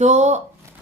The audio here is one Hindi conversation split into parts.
2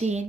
3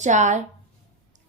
4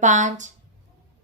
5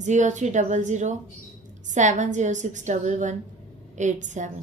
0300 7061187.